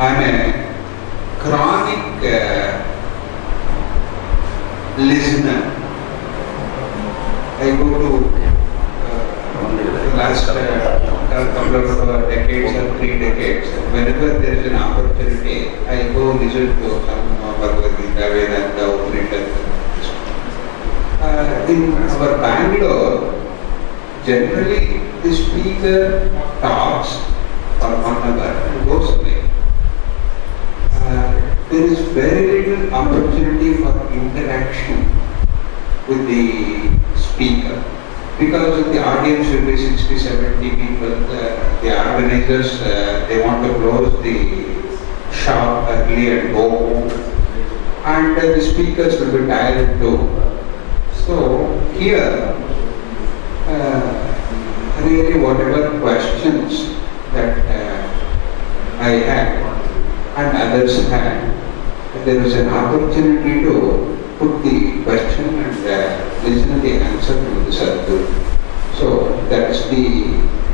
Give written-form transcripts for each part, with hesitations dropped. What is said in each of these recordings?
I'm a chronic listener. I go to the last couple of decades or 3 decades. Whenever there is an opportunity, I go listen to some Bhagavad Gita, Vedanta, Upanishad. In our Bangalore, generally the speaker talks for 1 hour and goes away. There is very little opportunity for interaction with the speaker because the audience will be 60-70 people. The organizers they want to close the shop early and go home, and the speakers will be tired too. So here, really whatever questions that I had and others had, there was an opportunity to put the question and listen to the answer from the Sadguru. So that is the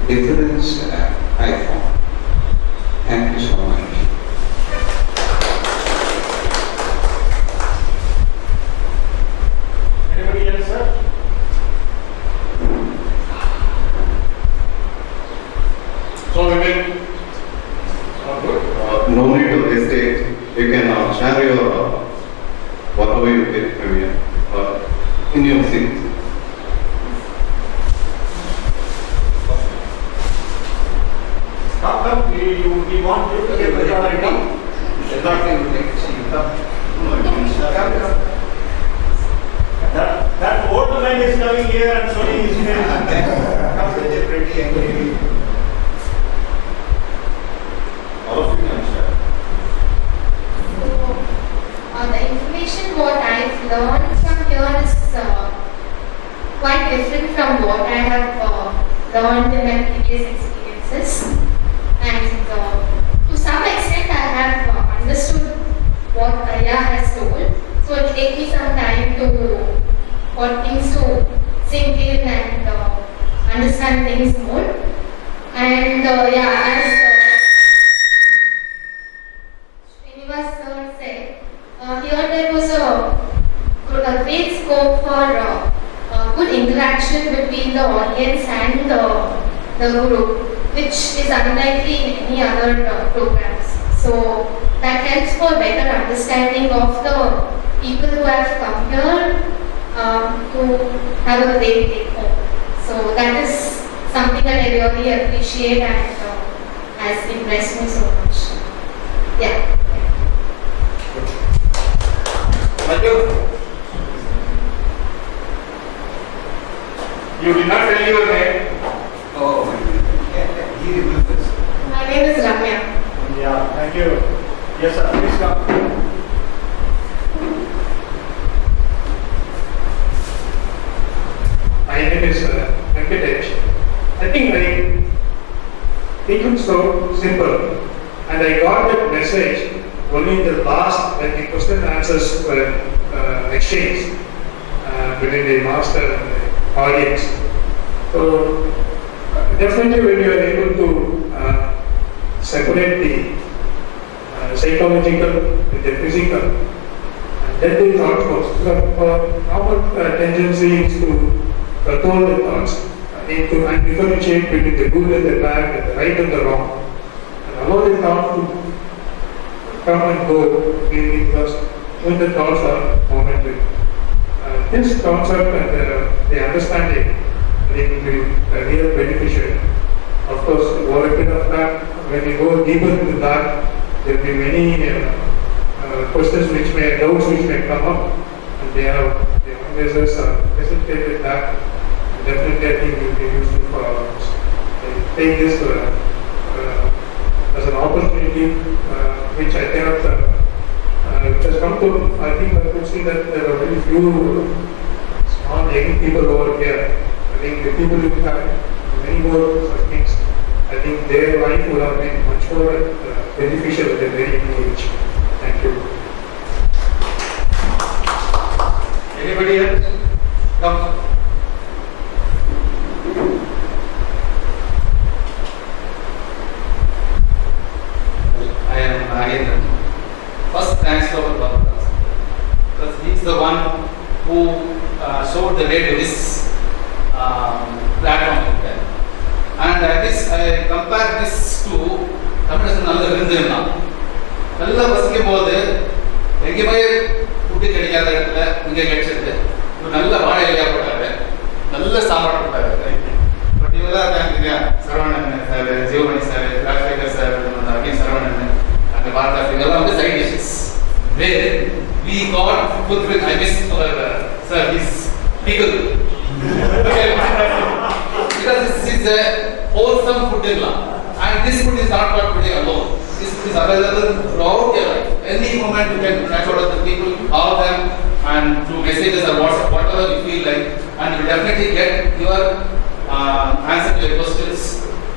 difference I found. Thank you so much. Anybody else, sir? So we will good. No need to hesitate. You can share your whatever you get from here in your seat. Come, we want you to get the camera come. That old man is coming here and showing his face. Come with a pretty angry. All of you can share. The information what I've learned from here is quite different from what I have learned in my previous experiences, and to some extent I have understood what Aya has told, so it will take me some time for things to sink in and understand things more. And as Srinivas sir said, here there was a great scope for good interaction between the audience and the guru, which is unlikely in any other programs. So that helps for better understanding of the people who have come here to have a great take home. So that is something that I really appreciate and has impressed me so much. Yeah. You did not tell your name. Oh, he remembers. My name is Ramya. Yeah, thank you. Yes, sir. Please come. My name is Venkatesh. I think it looks so simple, and I got that message only in the last when the question and answers were exchanged between the master and the audience. So definitely when you are able to separate the psychological with the physical, and then the thought goes. Our tendency is to control the thoughts and differentiate between the good and the bad, and the right and the wrong, and allow the thought to come and go because when the thoughts are momentary. This concept and the understanding I think will be real beneficial. Of course, over a period of time, when we go deeper into that, there will be many questions doubts which may come up, and the organizers are facilitated that. Definitely, I think it will be useful for all of us. I take this as an opportunity which I cannot, which has come to, I think I could see that there are very few small young people over here. I think the people who have many more such things, I think their life would have been much more beneficial at a very young age. Thank you. Anybody else? Come. I நல்ல விருந்துன்னா நல்லா வசிக்கும் போது எங்கேயுமே food கிடைக்காத இடத்துல இங்கே கிடைச்சது ஒரு நல்ல வாழை இலையா போட்டாரு, நல்ல சாப்பாடு போட்டாரு. பட் இவரெல்லாம் இருக்காங்க Saravanan sir, Jeevamani sir, Rajasekar sir, அப்படின்னு சரவணன் அந்த பார்த்தா இதெல்லாம் வந்து side dishes. Where we got fulfilled. I miss our sir, his pickle. Because this is a wholesome food and this food is not for today alone. This food is available throughout your life. Any moment you can catch out of the people, call them, and through messages or WhatsApp, whatever you feel like, and you will definitely get your answer to your questions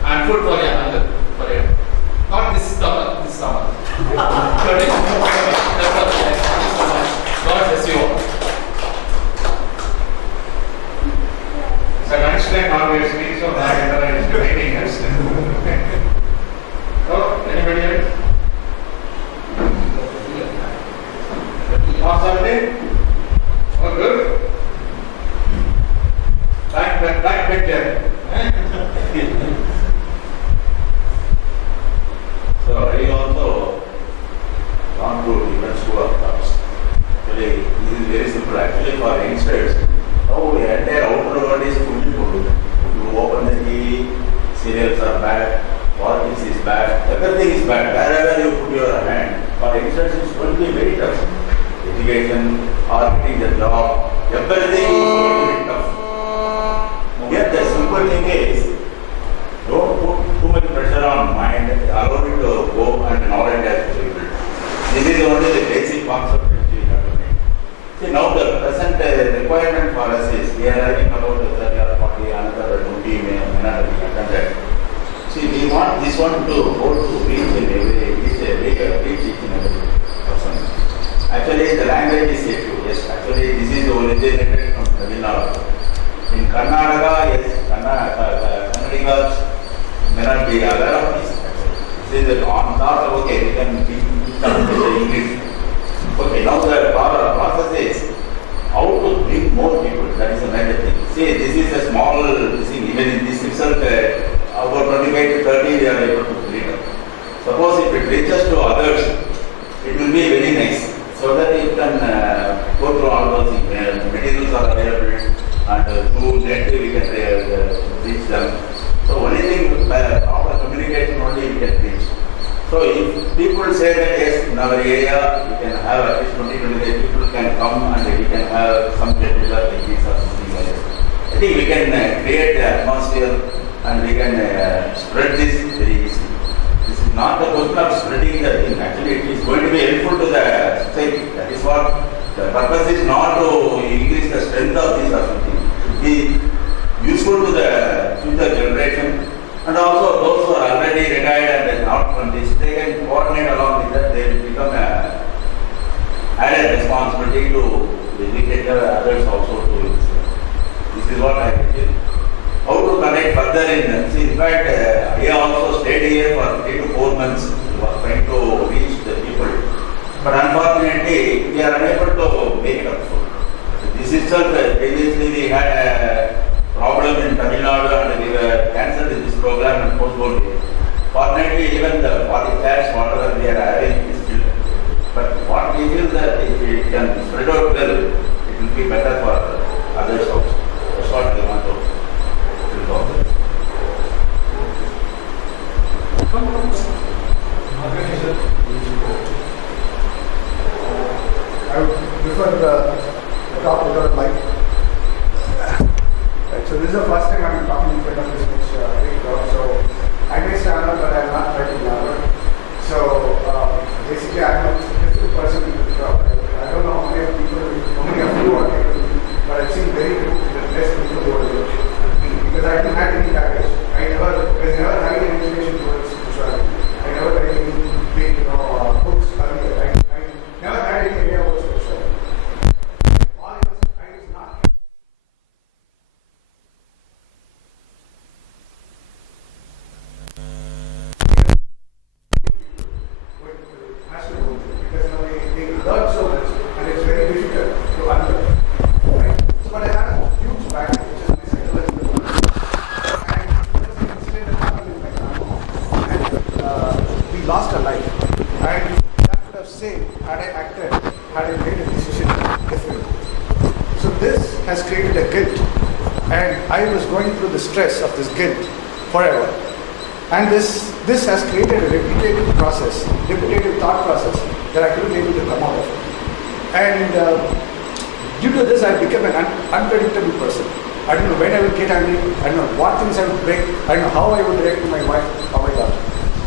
and food for your hunger, for your not this stomach, this stomach. That's all. Thank you so much. God bless you all. So lunchtime always means so that is waiting us. So anybody else? Last Sunday? Oh good. Back picture. So I also gone to different school of thoughts. Actually, this is very simple. Actually, for youngsters, now the entire outer world is fully polluted. You open the TV, cereals are bad, politics is bad, everything is bad. Wherever you put your hand, for youngsters it's going to be very tough. Education, or getting the job, everything is going to be tough. Yet the simple thing is, don't put too much pressure on mind, allow it to go and knowledge has to be built. This is only the basic concept which we have to make. See, now the present requirement for us is, we are having about 30 or 40, another 20 may not be attended. See, we want this one to go to reach in every, reach each and every person. Actually, the language is issue. Yes, actually, this is originated from Tamil Nadu. In Karnataka, yes, Kannadigas may not be aware of this. This is on thought, okay, we can be English. Okay, now the process is how to bring more people. That is a major thing. See, this is a small thing. Even in this itself, about 25 to 30, we are able to bring up. Suppose if it reaches to others, it will be very nice. So that you can go through all those things. Materials are available, and through net we can reach them. So only thing, proper communication only we can reach. So if people say that yes, in our area we can have at least 20-25 people can come and we can have some get-together like this or something like that. I think we can create the atmosphere and we can spread this very easily. This is not the question of spreading the thing. Actually, it is going to be helpful to the society. That is what the purpose is, not to increase the strength of this or something. It be useful to the future generation. And also those who are already retired and out from this, they can coordinate along with that. They will become added responsibility to educate the others also to this. This is what I feel. How to connect further in, see, in fact, I also stayed here for 3 to 4 months. I was trying to reach the people. But unfortunately, we are unable to make it up. So, this itself, previously we had a problem in Tamil Nadu and we were cancelled in this program and postponed it. Fortunately, even the 40 chairs, whatever we are having is still. But what we feel that if it can spread out well, it will be better for others also. That's what we want to do. I would prefer the talk without mic. So this is the first time I'm talking in front of this much big crowd. So I may stand up, but I'm not writing louder. So basically, I'm a difficult person in the crowd. I don't know how many of you are able to had I acted, had I made a decision differently. So this has created a guilt, and I was going through the stress of this guilt forever. And this has created a repetitive thought process that I couldn't be able to come out of. And due to this, I became an unpredictable person. I don't know when I would get angry, I don't know what things I would break, I don't know how I would react to my wife or my daughter.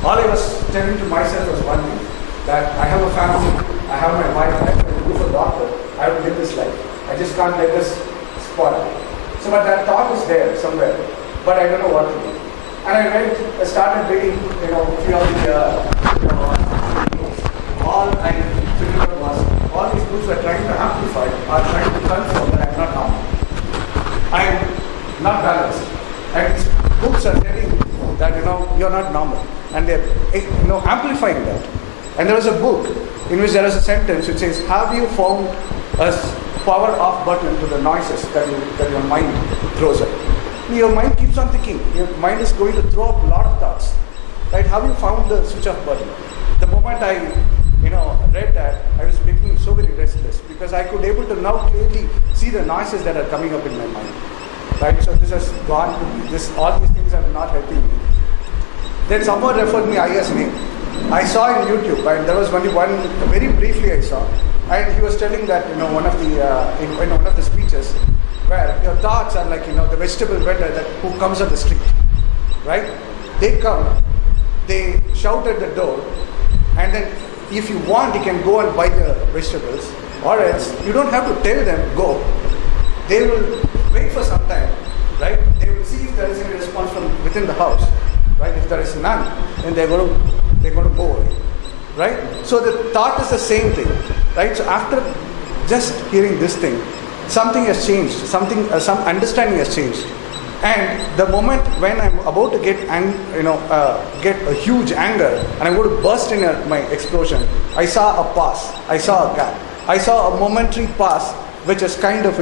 All I was telling to myself was one thing, that I have a family, I have my wife, I have to go for a doctor, I have to live this life. I just can't let this spoil. So but that thought is there somewhere, but I don't know what to do. And I started reading, few of the, all I figured out was, all these books are trying to amplify, are trying to confirm that I'm not normal. I'm not balanced. And these books are telling you that, you're not normal. And they're, amplifying that. And there was a book in which there is a sentence which says, have you found a power off button to the noises that your mind throws up? Your mind keeps on thinking. Your mind is going to throw up a lot of thoughts. Right? Have you found the switch off button? The moment I read that, I was becoming so very restless because I could able to now clearly see the noises that are coming up in my mind. Right? So this has gone to all these things are not helping me. Then someone referred me IS name. I saw in YouTube, and there was only one, very briefly I saw, and he was telling that, one of the, in one of the speeches, where your thoughts are like, the vegetable vendor who comes on the street, right? They come, they shout at the door, and then if you want, you can go and buy the vegetables, or else you don't have to tell them, go. They will wait for some time, right? They will see if there is any response from within the house, right? If there is none, then they're going to go away, right? So the thought is the same thing, right? So after just hearing this thing, something has changed, some understanding has changed. And the moment when I'm about to get a huge anger and I'm going to burst in my explosion, I saw a pause, I saw a gap, I saw a momentary pause, which is kind of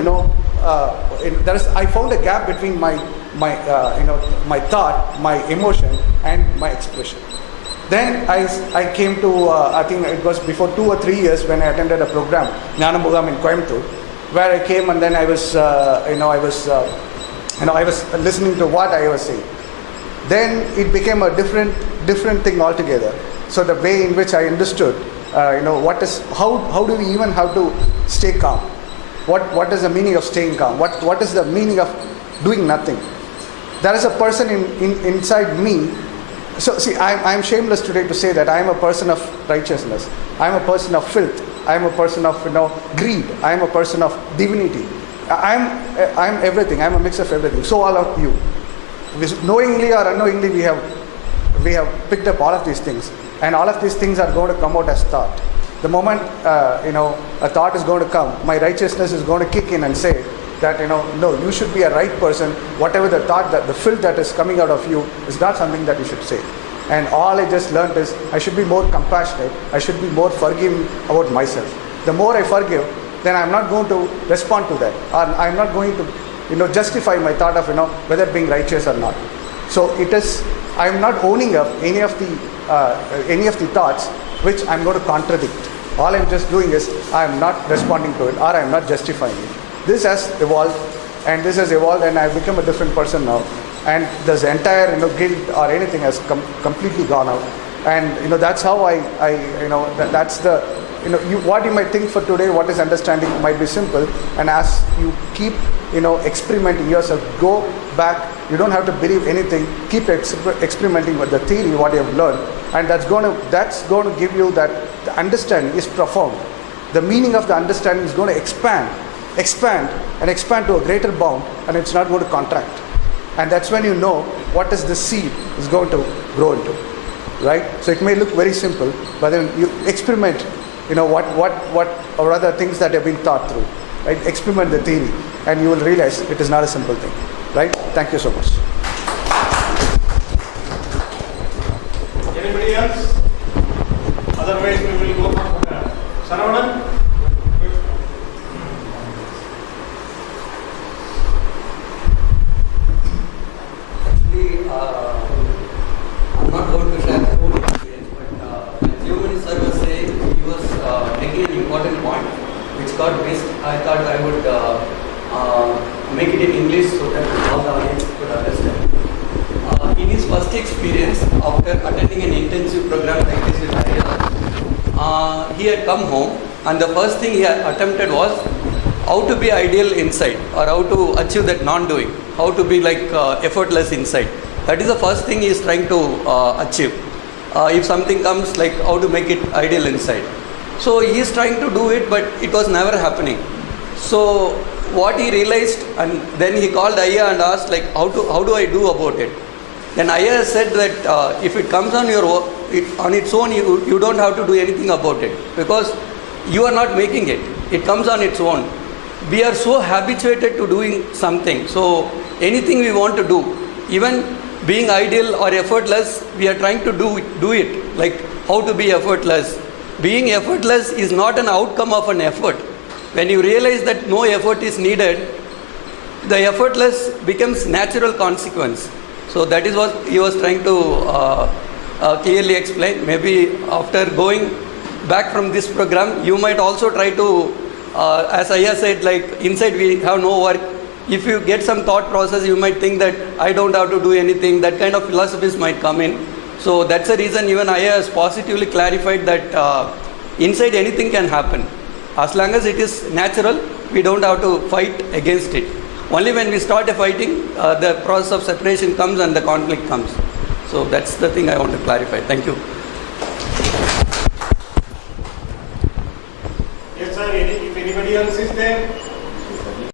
I found a gap between my thought, my emotion, and my expression. Then I came to I think it was before 2 or 3 years when I attended a program, Jnanamugam in Coimbatore, where I came and then I was listening to what I was saying. Then it became a different thing altogether. So the way in which I understood, how do we even have to stay calm? What is the meaning of staying calm? What is the meaning of doing nothing? There is a person inside me. So see, I'm shameless today to say that I am a person of righteousness. I am a person of filth. I am a person of greed. I am a person of divinity. I am everything. I am a mix of everything. So all of you, knowingly or unknowingly, we have picked up all of these things, and all of these things are going to come out as thought. The moment a thought is going to come, my righteousness is going to kick in and say that no, you should be a right person. Whatever the thought, that the filth that is coming out of you is not something that you should say. And all I just learned is I should be more compassionate. I should be more forgiving about myself. The more I forgive, then I'm not going to respond to that, or I'm not going to justify my thought of whether being righteous or not. So it is, I'm not owning up any of the thoughts which I'm going to contradict. All I'm just doing is I'm not responding to it, or I'm not justifying it. This has evolved, and I've become a different person now. And this entire guilt or anything has completely gone out. And that's how that's the what you might think for today, what is understanding might be simple. And as you keep experimenting yourself, go back. You don't have to believe anything. Keep experimenting with the theory, what you have learned, and that's going to give you that the understanding is profound. The meaning of the understanding is going to expand to a greater bound, and it's not going to contract. And that's when you know what is the seed is going to grow into, right? So it may look very simple, but then you experiment, what or other things that have been thought through, right? Experiment the theory, and you will realize it is not a simple thing, right? Thank you so much. Anybody else? Otherwise, we will go for Saravanan. I'm not going to share the whole experience, but as Yomani sir was saying, he was making experience after attending an intensive program like this with Arya. He had come home and the first thing he had attempted was how to be ideal inside or how to achieve that non-doing, how to be like effortless inside. That is the first thing he is trying to achieve. If something comes, like how to make it ideal inside. So he is trying to do it, but it was never happening. So what he realized, and then he called Aya and asked like how do I do about it? Then Aya said that if it comes on on its own, you don't have to do anything about it because you are not making it. It comes on its own. We are so habituated to doing something. So anything we want to do, even being ideal or effortless, we are trying to do it. Like how to be effortless. Being effortless is not an outcome of an effort. When you realize that no effort is needed, the effortless becomes natural consequence. So that is what he was trying to clearly explain. Maybe after going back from this program, you might also try to, as Aya said, like inside we have no work. If you get some thought process, you might think that I don't have to do anything. That kind of philosophies might come in. So that's the reason even Aya has positively clarified that inside anything can happen. As long as it is natural, we don't have to fight against it. Only when we start a fighting, the process of separation comes and the conflict comes. So that's the thing I want to clarify. Thank you. Yes, sir. If anybody else is there.